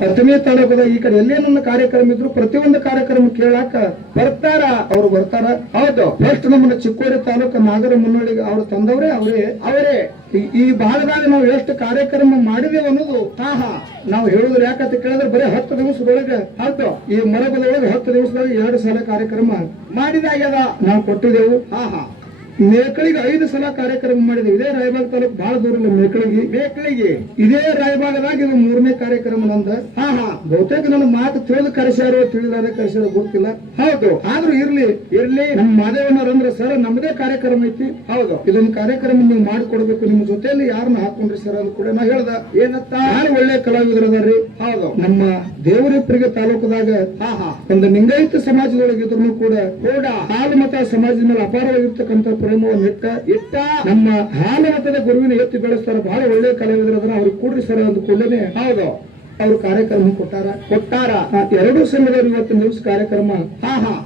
ಪ್ರಥಮೆ ತಾಲೂಕದ ಈ ಕಡೆ ಎಲ್ಲೇನನ್ನ ಕಾರ್ಯಕ್ರಮ ಇದ್ರು ಪ್ರತಿಯೊಂದು ಕಾರ್ಯಕ್ರಮ ಕೇಳಾಕ ಬರ್ತಾರ. ಅವ್ರು ಬರ್ತಾರ. ಹೌದು. ಫಸ್ಟ್ ನಮ್ಮನ್ನ ಚಿಕ್ಕೋಡಿ ತಾಲೂಕ ನಾಗರ ಮುನ್ನೋಳಿಗೆ ಅವ್ರು ತಂದವ್ರೆ ಅವರೇ ಈ ಭಾಗದಾಗ ನಾವು ಎಷ್ಟು ಕಾರ್ಯಕ್ರಮ ಮಾಡಿದೇವೆ ಅನ್ನೋದು ನಾವು ಹೇಳುದ್ರ ಯಾಕಂತ ಕೇಳಿದ್ರೆ ಬರೀ 10 ದಿವಸದೊಳಗೆ ಹೌದು ಈ ಮರಬದೊಳಗೆ 10 ದಿವಸದಾಗ 2 ಸಲ ಕಾರ್ಯಕ್ರಮ ಮಾಡಿದಾಗ್ಯದ ನಾವು ಕೊಟ್ಟಿದ್ದೆವು. ಮೇಕಳಿಗೆ 5 ಸಲ ಕಾರ್ಯಕ್ರಮ ಮಾಡಿದೆವು. ಇದೇ ರಾಯಬಾಗ್ ತಾಲೂಕು ಬಹಳ ದೂರ ಇಲ್ಲ. ಮೇಕಳಿಗೆ ಇದೇ ರಾಯಬಾಗದಾಗ ಇದು 3ನೇ ಕಾರ್ಯಕ್ರಮ ನಂದ. ಬಹುತೇಕ ನನ್ನ ಮಾತು ತಿಳಿದು ಕರೆಸ್ಯಾರೋ ತಿಳಿದಾರೆ ಕರೆಸ್ಯಾರೋ ಗೊತ್ತಿಲ್ಲ. ಹೌದು. ಆದ್ರೂ ಇರ್ಲಿ ನಮ್ಮ ಮಾದೇವಣ್ಣವ್ರಂದ್ರ ಸರ್ ನಮ್ಮದೇ ಕಾರ್ಯಕ್ರಮ ಐತಿ. ಹೌದು. ಇದೊಂದು ಕಾರ್ಯಕ್ರಮ ನೀವು ಮಾಡಿಕೊಡ್ಬೇಕು. ನಿಮ್ಮ ಜೊತೆಯಲ್ಲಿ ಯಾರನ್ನ ಹಾಕೊಂಡ್ರಿ ಸರ್ ಅದು ಕೂಡ ನಾ ಹೇಳ್ದ. ಏನಂತ ಯಾರು ಒಳ್ಳೆ ಕಲಾವಿದರದಾರ್ರಿ. ಹೌದು. ನಮ್ಮ ದೇವರಿಪ್ಪರಿಗೆ ತಾಲೂಕದಾಗ ಒಂದು ಲಿಂಗಾಯತ ಸಮಾಜದೊಳಗಿದ್ರು ಕೂಡ ಹಾಲು ಮತ ಸಮಾಜದ ಮೇಲೆ ಅಪಾರವಾಗಿರ್ತಕ್ಕಂಥ ಪ್ರೇಮವನ್ನು ಇಟ್ಟ ನಮ್ಮ ಹಾಲು ಮತದ ಗುರುವಿನ ಎತ್ತಿ ಬೆಳೆಸ್ತಾರ. ಬಹಳ ಒಳ್ಳೆ ಕಲಾವಿದರು ಅದನ್ನ ಅವ್ರಿಗೆ ಕೂಡ್ರಿ ಸರ್ ಅಂದ ಕೂಡಲೇ ಹೌದು ಅವ್ರು ಕಾರ್ಯಕ್ರಮ ಕೊಟ್ಟಾರ. 2 ಸಂಘದವ್ರು ಇವತ್ತು ದಿವಸ ಕಾರ್ಯಕ್ರಮ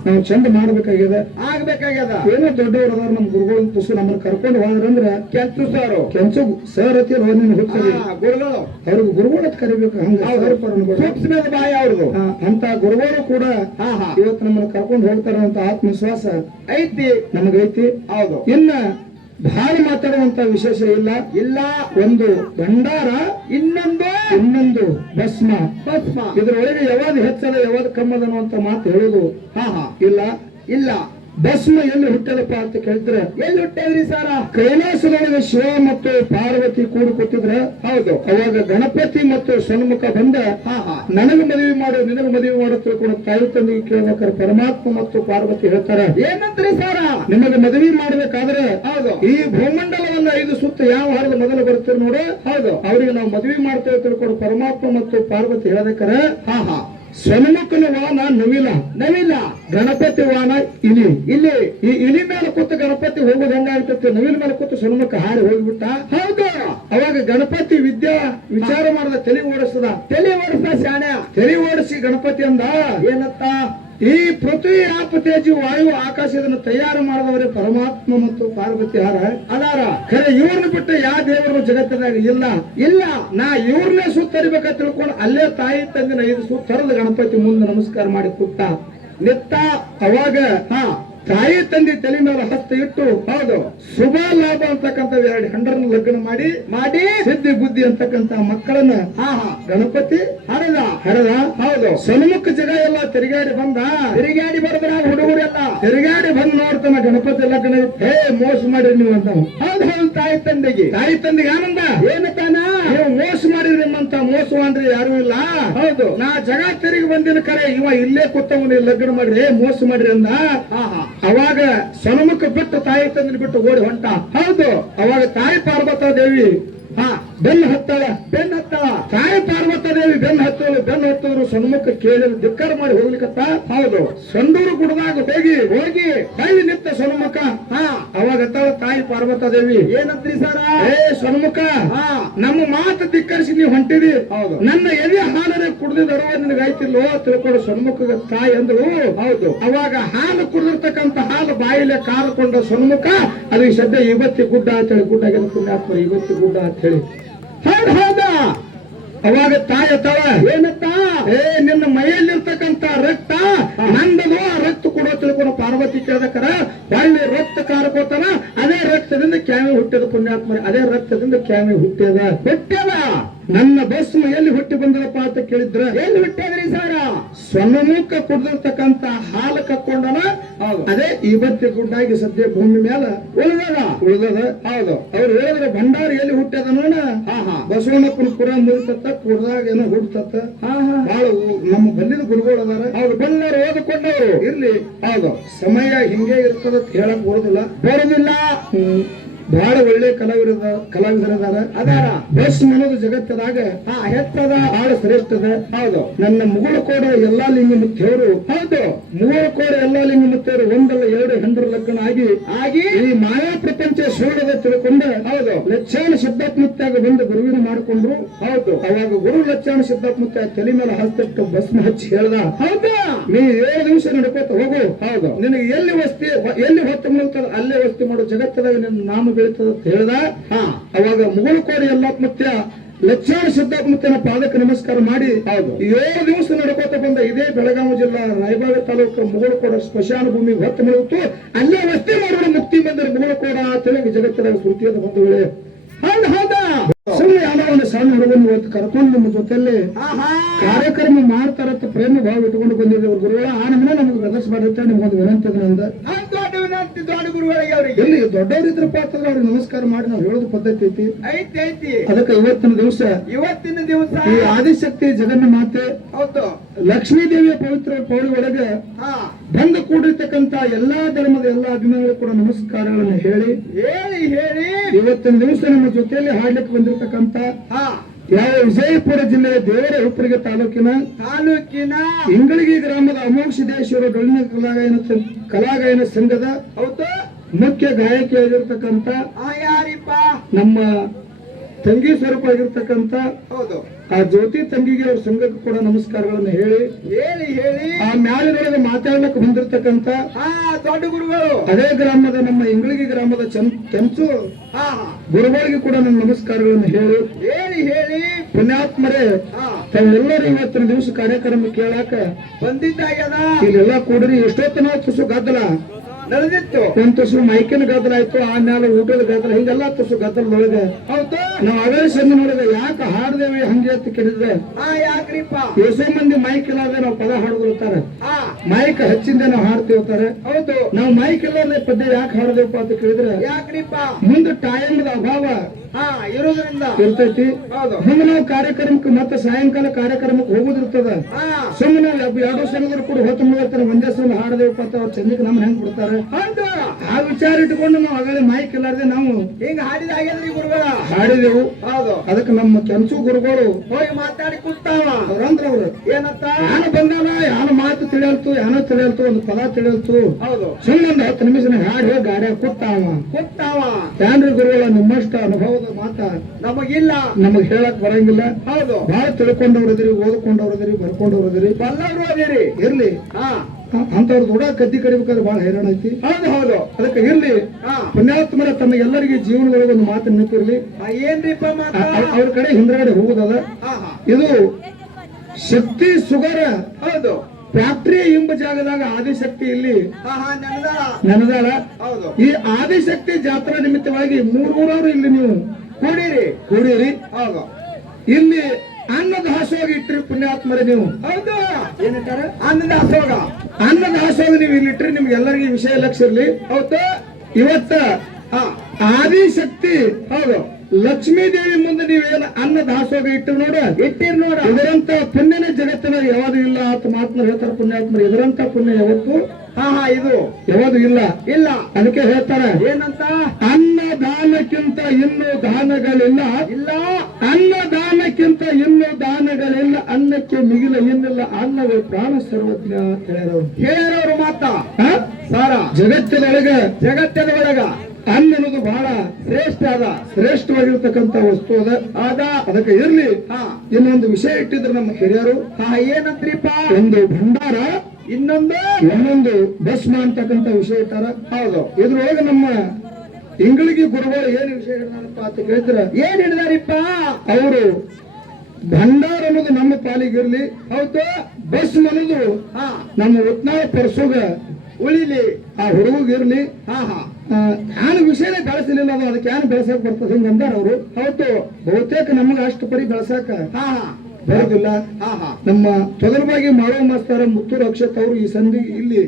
ನಾವು ಚಂದ ಆಗ್ಬೇಕಾಗ್ಯದ. ಏನೋ ದೊಡ್ಡವರು ಅದಾರ ನಮ್ಮ ಗುರುಗಳು ತುಸು ನಮ್ಮನ್ನ ಕರ್ಕೊಂಡು ಹೋದ್ರಂದ್ರ ಕೆಂಚು ಸರ್ ಅತಿ ಗುರುಗಳು ಅವ್ರಿಗೆ ಗುರುಗಳ ಕರಿಬೇಕು. ಹಂಗ ಬಾಯಿ ಅವ್ರದ್ದು ಅಂತ ಗುರುಗಳು ಕೂಡ ಇವತ್ತು ನಮ್ಮನ್ನ ಕರ್ಕೊಂಡು ಹೋಗ್ತಾರ ಅಂತ ಆತ್ಮವಿಶ್ವಾಸ ಐತಿ ನಮಗೈತಿ. ಹೌದು. ಇನ್ನ ಭಾಳ ಮಾತಾಡುವಂತ ವಿಶೇಷ ಇಲ್ಲ. ಒಂದು ಭಂಡಾರ ಇನ್ನೊಂದು ಭಸ್ಮ. ಇದ್ರೊಳಗೆ ಯಾವಾಗ ಹೆಚ್ಚದ ಯಾವಾಗ ಕಮ್ಮದ ಅನ್ನುವಂತ ಮಾತು ಹೇಳುದು ಇಲ್ಲ. ಭಸ್ಮ ಎಲ್ಲಿ ಹುಟ್ಟದಪ್ಪ ಅಂತ ಕೇಳಿದ್ರೆ ಎಲ್ಲಿ ಹುಟ್ಟದ್ರಿ ಸರ? ಕೈಲಾಸದೊಳಗೆ ಶಿವ ಮತ್ತು ಪಾರ್ವತಿ ಕೂಡಿ ಕೊಟ್ಟಿದ್ರ. ಹೌದು. ಅವಾಗ ಗಣಪತಿ ಮತ್ತು ಸನ್ಮುಖ ಬಂದ ನನಗೆ ಮದುವೆ ಮಾಡು ನಿನಗೆ ಮದುವೆ ಮಾಡು ತಿಳ್ಕೊಂಡು ತಾಯಿ ತಂದೆಗೆ ಕೇಳ್ಬೇಕಾದ್ರೆ ಪರಮಾತ್ಮ ಮತ್ತು ಪಾರ್ವತಿ ಹೇಳ್ತಾರ ಏನಂತ್ರಿ ಸರ? ನಿಮಗೆ ಮದುವೆ ಮಾಡ್ಬೇಕಾದ್ರೆ ಹೌದು ಈ ಭೂಮಂಡಲವನ್ನ 5 ಸುತ್ತ ಯಾವ ಹಾರದ ಮೊದಲು ಬರ್ತೀರಿ ನೋಡು. ಹೌದು. ಅವ್ರಿಗೆ ನಾವು ಮದುವೆ ಮಾಡ್ತೇವೆ ತಿಳ್ಕೊಂಡು ಪರಮಾತ್ಮ ಮತ್ತು ಪಾರ್ವತಿ ಹೇಳ್ಬೇಕಾರೆ ಸನ್ಮುಖನ ವಾಹನ ನವಿಲ ಗಣಪತಿ ವಾಹನ ಇಲಿ. ಈ ಇಲಿ ಮೇಲೆ ಕೂತು ಗಣಪತಿ ಹೋಗೋದು ಹೆಂಗಾಗ್ತೈತಿ? ನವಿಲ ಮೇಲೆ ಕೂತು ಸನ್ಮುಖ ಹಾರಿ ಹೋಗ್ಬಿಟ್ಟ. ಹೌದು. ಅವಾಗ ಗಣಪತಿ ವಿಚಾರ ಮಾಡದ ತಲೆ ಓಡಿಸ್ದ ಶಾಣ. ತಲೆ ಓಡಿಸಿ ಗಣಪತಿ ಅಂದ ಏನತ್ತ? ಈ ಪೃಥ್ವಿ ಆಪ ತೇಜಿ ವಾಯು ಆಕಾಶ ಇದನ್ನು ತಯಾರು ಮಾಡಿದವರೇ ಪರಮಾತ್ಮ ಮತ್ತು ಪಾರ್ವತಿ ಅದಾರ. ಖರೆ ಇವ್ರನ್ನ ಬಿಟ್ಟು ಯಾವ ದೇವರನ್ನು ಜಗತ್ತಿನಾಗ ಇಲ್ಲ. ನಾ ಇವ್ರನ್ನೇ ಸುತ್ತರಿಬೇಕ ತಿಳ್ಕೊಂಡು ಅಲ್ಲೇ ತಾಯಿ ತಂದಿನ 5 ಸುತ್ತ ತರದ ಗಣಪತಿ ಮುಂದೆ ನಮಸ್ಕಾರ ಮಾಡಿ ಕೂತ ನಿತ್ತ. ಅವಾಗ ತಾಯಿ ತಂದೆ ತಲೆ ಮೇಲೆ ಹಸ್ತ ಇಟ್ಟು ಹೌದು ಶುಭ ಲಾಭ ಅಂತಕ್ಕಂಥ 2 ಹೆಂಡರನ್ನ ಲಗ್ನ ಮಾಡಿ ಸಿದ್ಧಿ ಬುದ್ಧಿ ಅಂತಕ್ಕಂಥ ಮಕ್ಕಳನ್ನ ಗಣಪತಿ ಹರದ. ಹೌದು. ಸನ್ಮುಖ ಜಗ ಎಲ್ಲ ತಿರುಗಾಡಿ ಬರದ್ರ ಹುಡುಗರೆಲ್ಲ ತಿರುಗಾಡಿ ಬಂದ್ ನೋಡ್ತಾನ ಗಣಪತಿ ಲಗ್ನ ಹೇ ಮೋಸ ಮಾಡಿರಿ ನೀವು ಅಂತ. ಹೌದು. ತಾಯಿ ತಂದೆಗೆ ಆನಂದ ಏನತ್ತಾನ? ನೀವು ಮೋಸ ಮಾಡಿರಿ ನಿಮ್ಮಂತ ಮೋಸವಾನ್ರಿ ಯಾರು ಇಲ್ಲ. ಹೌದು. ನಾ ಜಗ ತಿರುಗಿ ಬಂದಿನ ಕರೆ ಇವ ಇಲ್ಲೇ ಕೂತವನಿ ಲಗ್ನ ಮಾಡ್ರಿ ಮೋಸ ಮಾಡ್ರಿ ಅಂದ. ಅವಾಗ ಸನ್ಮುಖ ಬಿಟ್ಟು ತಾಯಿ ತಂದಿನ ಬಿಟ್ಟು ಓಡಿ ಹೊಂಟ. ಹೌದು. ಅವಾಗ ತಾಯಿ ಪಾರ್ವತ ದೇವಿ ಬೆನ್ನು ಹತ್ತಾಳ. ತಾಯಿ ಪಾರ್ವತ ದೇವಿ ಬೆನ್ನು ಹತ್ತಿದ್ರು ಸನ್ಮುಖ ಕೇಳಿ ಧಿಕ್ಕಾರ ಮಾಡಿ ಹೋಗ್ಲಿಕ್ಕತ್ತ. ಹೌದು. ಸಂಡೂರು ಗುಡದಾಗ ಹೋಗಿ ಕೈಲಿ ನಿತ್ತ ಸನ್ಮುಖ. ಅವಾಗ ತಾಯಿ ಪಾರ್ವತ ದೇವಿ ಏನಂತ್ರಿ ಸರ? ಸನ್ಮುಖ ನಮ್ಮ ಮಾತು ಧಿಕ್ಕರಿಸಿ ನೀವು ಹೊಂಟಿದಿ. ಹೌದು. ನನ್ನ ಎದೆ ಹಾಲರೆ ಕುಡ್ದಿದ್ದರುವ ನಿನಗಾಯ್ತಿಲ್ಲೋ ತಿಳ್ಕೊಂಡು ಸನ್ಮುಖ ತಾಯಿ ಅಂದ್ರು. ಹೌದು. ಅವಾಗ ಹಾಲು ಕುಡಿದಿರ್ತಕ್ಕಂಥ ಹಾಲು ಬಾಯಿಲೆ ಕಾರಕೊಂಡ ಸನ್ಮುಖ ಅದಕ್ಕೆ ಸದ್ಯ ಇವತ್ತಿ ಗುಡ್ಡ ಅಂತ ಹೇಳಿ ಗುಡ್ಡ ಪುಣ್ಯಾತ್ಮ ಇವತ್ತಿ ಗುಡ್ಡ ಅಂತ ಹೇಳಿ ಹೌದಾ. ಅವಾಗ ತಾಯ ತಳ ಏನತ್ತ? ನಿನ್ನ ಮೈಯಲ್ಲಿರ್ತಕ್ಕಂಥ ರಕ್ತ ನಂದದು ರಕ್ತ ಕೊಡೋ ತಿಳ್ಕೊಂಡು ಪಾರ್ವತಿ ಕೇಳದಕ್ಕರ ಒಳ್ಳೆ ರಕ್ತ ಕಾರಕೋತಾನ. ಅದೇ ರಕ್ತದಿಂದ ಕ್ಯಾಮೆ ಹುಟ್ಟಿದ ಪುಣ್ಯಾತ್ಮ. ಅದೇ ರಕ್ತದಿಂದ ಕ್ಯಾಮೆ ಹುಟ್ಟ್ಯದ. ನನ್ನ ಭಸ್ಮ ಎಲ್ಲಿ ಹುಟ್ಟಿ ಬಂದದಪ್ಪ ಅಂತ ಕೇಳಿದ್ರ ಎಲ್ಲಿ ಹುಟ್ಟಿದ್ರಿ ಸರ? ಸನ್ಮುಖ ಕುಡಿದಿರ್ತಕ್ಕಂಥ ಹಾಲು ಕಕ್ಕೊಂಡನ. ಅದೇ ಇವತ್ತಿ ಗುಡ್ಡಾಗಿ ಸದ್ಯ ಭೂಮಿ ಮೇಲೆ ಉಳಿದದ. ಹೌದು. ಅವ್ರು ಹೇಳಿದ್ರೆ ಭಂಡಾರ ಎಲ್ಲಿ ಹುಟ್ಟ್ಯದ ನೋಡ. ಬಸವಣ್ಣಪ್ಪನ ಪುರ ಮುರಿತತ್ತ ಕುಡ್ದಾಗ ಏನೋ ಹುಡ್ತತ್ತ. ಬಹಳ ನಮ್ಮ ಬಲ್ಲಿದ ಗುರುಗಳು ಅದಾರ. ಅವ್ರು ಬಂದವರು ಓದಿಕೊಂಡವರು ಇರ್ಲಿ. ಹೌದು. ಸಮಯ ಹಿಂಗೆ ಇರ್ತದ ಹೇಳಕ್ ಬರೋದಿಲ್ಲ. ಬಹಳ ಒಳ್ಳೆ ಕಲಾವಿದರದಾರ ಅದಾರ. ಭಸ್ಮ ಅನ್ನೋದು ಜಗತ್ತದಾಗ ಹೆತ್ತದ ಹಾಡು ಶ್ರೇಷ್ಠದ. ಹೌದು. ನನ್ನ ಮುಗುಳು ಕೋಡ ಎಲ್ಲಾ ಲಿಂಗ ಮುತ್ತೇವರು. ಹೌದು. ಮುಗುಳು ಕೋಡ ಎಲ್ಲಾ ಲಿಂಗ ಮುತ್ತೇವರು 1 ಅಲ್ಲ 2 ಹೆಂಡರ ಲಗ್ನ ಆಗಿ ಈ ಮಾಯಾ ಪ್ರಪಂಚ ಸುಳ್ಳದ ತಿಳ್ಕೊಂಡ. ಹೌದು. ಲಕ್ಷಾಣ ಸಿದ್ಧಾತ್ಮತ್ಯಾಗ ಬಂದು ಗುರುವಿನ ಮಾಡಿಕೊಂಡ್ರು. ಹೌದು. ಅವಾಗ ಗುರು ಲಕ್ಷಾಣ ಸಿದ್ಧಾತ್ಮತ್ಯ ತಲೆ ಮೇಲೆ ಹಸ್ತಕ್ಕೆ ಭಸ್ಮ ಹಚ್ಚಿ ಹೇಳ್ದ. ಹೌದಾ. ನೀ 7 ದಿವಸ ನಡ್ಕೋತ ಹೋಗು. ಹೌದು. ನಿನಗೆ ಎಲ್ಲಿ ಹೊತ್ತು ಮುಳ್ತದ ಅಲ್ಲೇ ವಸ್ತಿ ಮಾಡು. ಜಗತ್ತದಾಗ ನಿನ್ನ ನಾಮ ಬೆಳೀತದ ಹೇಳ್ದ. ಅವಾಗ ಮುಗುಳು ಕೋಡಿ ಎಲ್ಲ ಮತ್ತೆ ಲಕ್ಷ್ಮಣ ಸಿದ್ದಾತ್ಮನ ಪಾದಕ್ಕೆ ನಮಸ್ಕಾರ ಮಾಡಿ ಹೌದು. 7 ದಿವಸ ನಡ್ಕೋತ ಬಂದ ಇದೇ ಬೆಳಗಾವಿ ಜಿಲ್ಲಾ ರಾಯಬಾಗ ತಾಲೂಕು ಮುಗಳಕೋಡ ಸ್ಮಶಾನ ಭೂಮಿ ಹೊತ್ತು ಮುಳುಗಿತು. ಅಲ್ಲೇ ವಸ್ತಿ ಮಾಡೋಣ ಮುಕ್ತಿ ಬಂದರೆ ಮುಗಳಕೋಡ ತೆಲಂಗ ಜಗತ್ತಿನ ಸ್ಮೃತಿಯಾದ ಬಂಧುಗಳೇ. ಹೌದಾ ಸುಮ್ಮನೆ ಯಾರೋ ಒಂದು ಸಣ್ಣ ಹುಡುಗನ ಇವತ್ತು ಕರ್ಕೊಂಡು ನಮ್ಮ ಜೊತೆಯಲ್ಲಿ ಕಾರ್ಯಕ್ರಮ ಮಾಡ್ತಾರತ್ತ ಪ್ರೇಮ ಭಾವ ಇಟ್ಕೊಂಡು ಬಂದಿದ್ದೇವೆ ಗುರುಗಳ. ಆ ನಮ್ಮನೆ ನಮ್ಗೆ ಬೆದರ್ಸ್ಬಾರ್ದು ನಿಮ್ಗೊಂದು ವಿನಂತಿ ಅದ ನಂದ. ದೊಡ್ಡ ವಿನಂತಿ ದೊಡ್ಡ ಗುರುಗಳಿಗೆ ಅವರಿಗೆ ಎಲ್ಲಿ ದೊಡ್ಡವ್ರ ಪಾತ್ರ ಅವ್ರಿಗೆ ನಮಸ್ಕಾರ ಮಾಡಿ ನಾವು ಹೇಳೋದು ಪದ್ಧತಿ ಐತಿ. ಐತಿ ಅದಕ್ಕೆ ಇವತ್ತಿನ ದಿವಸ ಈ ಆದಿಶಕ್ತಿ ಜಗನ್ನ ಮಾತೆ ಹೌದು ಲಕ್ಷ್ಮೀ ದೇವಿಯ ಪವಿತ್ರ ಪೌಳಿ ಒಳಗೆ ಬಂದು ಕೂಡಿರ್ತಕ್ಕಂತ ಎಲ್ಲಾ ಧರ್ಮದ ಎಲ್ಲಾ ಅಭಿಮಾನಿಗಳು ಕೂಡ ನಮಸ್ಕಾರಗಳನ್ನು ಹೇಳಿ ಇವತ್ತಿನ ದಿವಸ ನಮ್ಮ ಜೊತೆಯಲ್ಲಿ ಹಾಡ್ಲಿಕ್ಕೆ ಬಂದಿರತಕ್ಕಂತ ಯಾವ ವಿಜಯಪುರ ಜಿಲ್ಲೆಯ ದೇವರ ಹುಪ್ಪರಿಗೆ ತಾಲೂಕಿನ ಇಂಗಳಗಿ ಗ್ರಾಮದ ಅಮೋಘ ಸಿದ್ದೇಶ್ವರ ಡೊಳ್ಳಿನ ಕಲಾಗಾಯನ ಸಂಘದ ಮುಖ್ಯ ಗಾಯಕಿಯಾಗಿರ್ತಕ್ಕಂತ ನಮ್ಮ ತಂಗಿ ಸ್ವರೂಪ ಆಗಿರ್ತಕ್ಕಂತ ಆ ಜ್ಯೋತಿ ತಂಗಿಗೆ ಅವ್ರ ಸಂಘಕ್ಕೆ ಕೂಡ ನಮಸ್ಕಾರಗಳನ್ನು ಹೇಳಿ ಆ ಮ್ಯಾಲಿನೊಳಗೆ ಮಾತಾಡ್ಲಿಕ್ಕೆ ಬಂದಿರತಕ್ಕಂತ ದೊಡ್ಡ ಗುರುಗಳು ಅದೇ ಗ್ರಾಮದ ನಮ್ಮ ಇಂಗಳಗಿ ಗ್ರಾಮದ ಕೆಂಚು ಗುರುಗಳಿಗೆ ಕೂಡ ನನ್ನ ನಮಸ್ಕಾರಗಳನ್ನು ಹೇಳಿ ಪುಣ್ಯಾತ್ಮರೇ ತಾವೆಲ್ಲರೂ ಇವತ್ತಿನ ದಿವಸ ಕಾರ್ಯಕ್ರಮ ಕೇಳಾಕ ಬಂದಿದ್ದಾಗ್ಯದ ಇಲ್ಲೆಲ್ಲ ಕೂಡ್ರಿ ಎಷ್ಟೊತ್ತನ ತುಸು ಗದ್ದಲ ನಡೆದಿತ್ತು. ಒಂದ್ ತುಸು ಮೈಕಿನ ಗದ್ದಲ ಆಯ್ತು, ಆಮೇಲೆ ಊಟದ ಗದ್ದಲ, ಹಿಂಗೆಲ್ಲಾ ತುಸು ಗದ್ದಲದೊಳಗೆ ನಾವು ಅವೇ ಸಂಧಿ ನೋಡಿದ್ರೆ ಯಾಕೆ ಹಾಡ್ದೇವಿ ಹಂಗೆ ಅಂತ ಕೇಳಿದ್ರೆ ಯಾಕ್ರಿಪ್ಪ ಎಷ್ಟೋ ಮಂದಿ ಮೈಕ್ ಇಲ್ಲದೆ ನಾವು ಪದ ಹಾಡ್ದಿರ್ತಾರೆ, ಮೈಕ್ ಹಚ್ಚಿಂದ ನಾವು ಹಾಡ್ತಿರ್ತಾರೆ. ಹೌದು ನಾವು ಮೈಕ್ ಇಲ್ಲದೆ ಪದ್ಯ ಯಾಕೆ ಹಾಡದೇವಪ್ಪ ಅಂತ ಕೇಳಿದ್ರೆ ಯಾಕ್ರಿಪ್ಪ ಮುಂದೆ ಟೈಮ್ದ ಅಭಾವ ಇರೋದ್ರಿಂದ ಇರ್ತೈತಿ. ಹಿಂಗ ನಾವು ಕಾರ್ಯಕ್ರಮಕ್ಕೆ ಮತ್ತೆ ಸಾಯಂಕಾಲ ಕಾರ್ಯಕ್ರಮಕ್ಕೆ ಹೋಗುದಿರ್ತದ. ಸುಮ್ಮನೆ 2 ಸಂಘದರು ಕೂಡ ಹೊತ್ತು ಮುಗಿರ್ತಾರೆ, ಒಂದೇ ಸಲ ಹಾಡದೇವಪ್ಪ ಅಂತ ಅವ್ರ ಚಂದಕ್ಕೆ ನಮ್ಮನ್ನ ಹೆಂಗ್ ಕೊಡ್ತಾರೆ. ಆ ವಿಚಾರ ಇಟ್ಕೊಂಡು ನಾವು ಆಗಲೇ ಮೈಕ್ ಇಲ್ಲಾರ್ದೆ ನಾವು ಹಿಂಗ ಹಾಡಿದಾಗ್ಯದ್ರಿ ಗುರುಗಳ ಹಾಡಿದೆವು. ಅದಕ್ಕೆ ನಮ್ಮ ಕೆಂಚು ಗುರುಗಳು ಹೋಗಿ ಮಾತಾಡಿ ಕೂತಾವ ಅವ್ರಂದ್ರ ಅವ್ರು ಏನಂತ ಯಾನ ಬಂದಾನ, ಯಾನ ಮಾತು ತಿಳಿಯಲ್ತು, ಯಾನೋ ತಿಳಿಯಲ್ತು, ಒಂದು ಪದ ತಿಳಿಯಲ್ತು. ಹೌದು ಸುಮ್ಮನೆ 10 ನಿಮಿಷ ಹಾಡಿ ಗಾಡಿಯಾಗ ಕೂತಾವ. ಏನ್ರಿ ಗುರುಗಳ ನಿಮ್ಮಷ್ಟ ಅನುಭವದ ಮಾತ ನಮಗಿಲ್ಲ, ನಮಗ್ ಹೇಳಕ್ ಬರಂಗಿಲ್ಲ. ಹೌದು ಬಹಳ ತಿಳ್ಕೊಂಡವ್ರದಿರಿ, ಓದ್ಕೊಂಡವ್ರದಿರಿ, ಬರ್ಕೊಂಡವ್ರದಿರಿ, ಬಲ್ಲವ್ರು ಅದಿರಿ. ಇರ್ಲಿ ಅಂತವ್ರ ದೊಡ್ಡ ಕದ್ದಿ ಕಡಿಬೇಕಾದ್ರೆ ಬಹಳ ಹೈರಾಣ ಐತಿ. ಹೌದು ಅದಕ್ಕೆ ಇರ್ಲಿ ಪುಣ್ಯಾತ್ಮರ ತಮ್ಮ ಎಲ್ಲರಿಗೆ ಜೀವನದೊಳಗೆ ಒಂದು ಮಾತು ನೆನಪಿರ್ಲಿ. ಏನ್ರಿಪ್ಪ ಅವ್ರ ಕಡೆ ಹಿಂದ್ಗಡೆ ಹೋಗುದದ. ಇದು ಶಕ್ತಿ ಸುಗರ ಹೌದು ಫ್ಯಾಕ್ಟರಿ ಎಂಬ ಜಾಗದಾಗ ಆದಿಶಕ್ತಿ ಇಲ್ಲಿ ನೆನದಾಳ. ಈ ಆದಿಶಕ್ತಿ ಜಾತ್ರಾ ನಿಮಿತ್ತವಾಗಿ 300 ಇಲ್ಲಿ ನೀವು ಕೂಡಿರಿ. ಇಲ್ಲಿ ಅನ್ನದ ಹಾಸೋಗ ಇಟ್ರಿ ಪುಣ್ಯಾತ್ಮರೇ ನೀವು. ಹೌದು ಏನಂತಾರೆ ಅನ್ನದ ಹಾಸೋಗ ನೀವು ಇಲ್ಲಿ ಇಟ್ರಿ. ನಿಮ್ಗೆ ಎಲ್ಲರಿಗೂ ವಿಷಯ ಲಕ್ಷ ಇರ್ಲಿ. ಹೌದು ಇವತ್ತ ಆದಿಶಕ್ತಿ ಹೌದು ಲಕ್ಷ್ಮೀ ದೇವಿ ಮುಂದೆ ನೀವೇನು ಅನ್ನ ದಾಸೋಗ ಇಟ್ಟಿರ್ ನೋಡ ಇದರಂತ ಪುಣ್ಯನ ಜಗತ್ತಿನ ಯಾವುದು ಇಲ್ಲ ಅಂತ ಮಾತನ್ನ ಹೇಳ್ತಾರೆ ಪುಣ್ಯಾತ್ಮರು. ಇದರಂತ ಪುಣ್ಯ ಯಾವತ್ತು ಇದು ಯಾವುದು ಇಲ್ಲ. ಅದಕ್ಕೆ ಹೇಳ್ತಾರೆ ಏನಂತ ಅನ್ನದಾನಕ್ಕಿಂತ ಇನ್ನೂ ದಾನಗಳಿಲ್ಲ, ಅನ್ನದಾನಕ್ಕಿಂತ ಇನ್ನೂ ದಾನಗಳಿಲ್ಲ, ಅನ್ನಕ್ಕೆ ಮಿಗಿಲ ಇನ್ನಿಲ್ಲ, ಅನ್ನವೇ ಪ್ರಾಣ ಸರ್ವಜ್ಞ ಅಂತ ಹೇಳ್ಯಾರವ್ರು ಮಾತ ಸಾರ. ಜಗತ್ತಿನ ಒಳಗ ಅನ್ನ ಅನ್ನೋದು ಬಹಳ ಶ್ರೇಷ್ಠವಾಗಿರ್ತಕ್ಕಂಥ ವಸ್ತು ಅದ. ಅದಕ್ಕೆ ಇರ್ಲಿ. ಇನ್ನೊಂದು ವಿಷಯ ಇಟ್ಟಿದ್ರು ನಮ್ಮ ಹಿರಿಯರು. ಏನಂತ್ರಿಪ್ಪ? ಒಂದು ಭಂಡಾರ, ಇನ್ನೊಂದು ಭಸ್ಮ ಅಂತಕ್ಕಂಥ ವಿಷಯ ಇಟ್ಟಾರ. ಹೌದು. ಇದ್ರೊಳಗೆ ನಮ್ಮ ಇಂಗಳಿಗೆ ಗುರುಗಳು ಏನ್ ವಿಷಯ ಹಿಡಿದಾರಪ್ಪ ಅಂತ ಕೇಳಿದ್ರೆ ಏನ್ ಹಿಡಿದಾರಿಪ್ಪ ಅವರು? ಭಂಡಾರ ಅನ್ನೋದು ನಮ್ಮ ಪಾಲಿಗಿರ್ಲಿ. ಹೌದು. ಭಸ್ಮ ಅನ್ನೋದು ನಮ್ಮ ಉತ್ನಾಳ ಪರಸುಗ ಉಳಿಲಿ, ಆ ಹುಡುಗಿರ್ಲಿ. ನಾನು ವಿಷಯನೇ ಬೆಳೆಸಲಿಲ್ಲ, ಅದು ಅದಕ್ಕೆ ಏನು ಬೆಳೆಸಕ್ ಬರ್ತದೆ ಹಿಂಗ ಅಂದಾರ ಅವರು. ಹೌದು. ಬಹುತೇಕ ನಮಗೆ ಅಷ್ಟು ಪರಿ ಬೆಳೆಸಾಕ ಬರೋದಿಲ್ಲ. ನಮ್ಮ ತೊಗಲಬಾಗಿ ಮಾಡೋ ಮಾಸ್ತರ ಮುತ್ತೂರು ಅಕ್ಷತ್ ಅವರು ಈ ಸಂಧಿ ಇಲ್ಲಿ